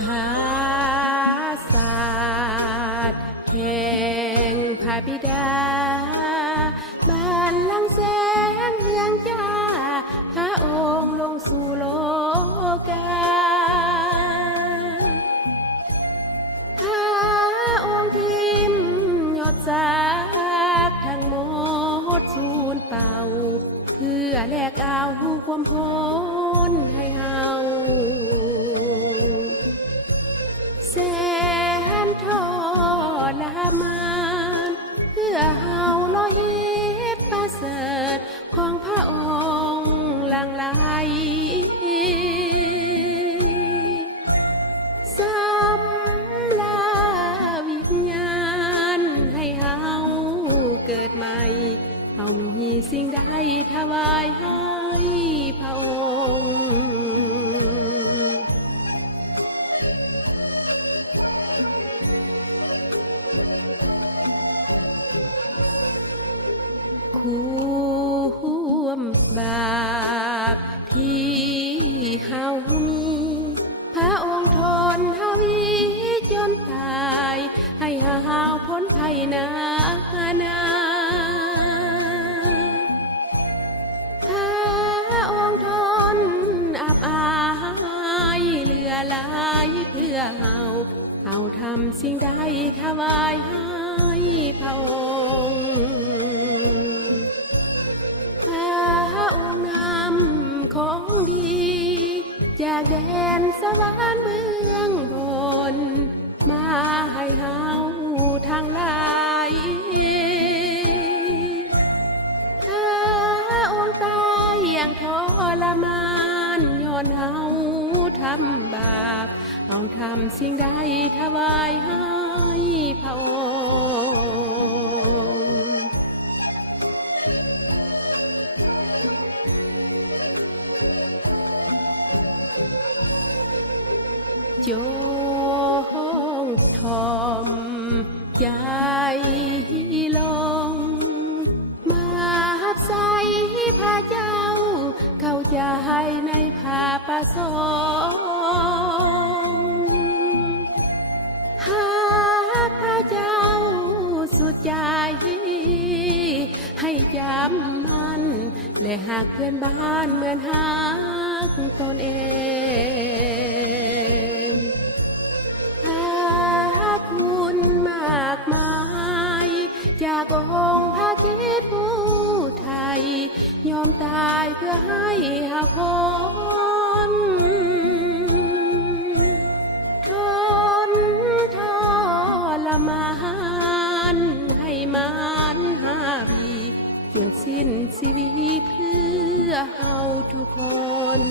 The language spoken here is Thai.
ภาษาสตร์แห่งพระบิดาบ้านลังแสงเฮืองจ้าพระองค์ลงสู่โลกาพระองค์ทิมยอดจากทั้งหมดสูญเป่าเพื่อแลกเอาความพ้นให้เฮาแสนทรมานเพื่อเฮาลอยเหตุประเสริฐของพระองค์หลั่งไหลสำลาวิญญาณให้เฮาเกิดใหม่เฮามีสิ่งใดถวายให้พระองค์ความบาปที่เฮามีพระองค์ทนเฮาวิจนตายให้เฮาพ้นภัยนาพระองค์ทนอับอายเหลือหลายเพื่อเฮาทำสิ่งใดถวายให้พระองค์ของดีจากแดนสวรรค์เบื้องบนมาให้เฮาทั้งหลายพระองค์ตายอย่างทรมานย้อนเฮาทำบาปเฮาทำสิ่งใดถวายให้พระองค์จงทอมใจลงมาหับใส่พระเจ้าเข้าใจในพระประสงค์หากพระเจ้าสุดใจให้จำมันและหากเพื่อนบ้านเหมือนหากตนเองคุณมากมายจากองค์พระคริสต์ผู้ไทยยอมตายเพื่อให้หาพ้นทนทรมานให้มันหาบีจนสิ้นชีวิตเพื่อเฮาทุกคน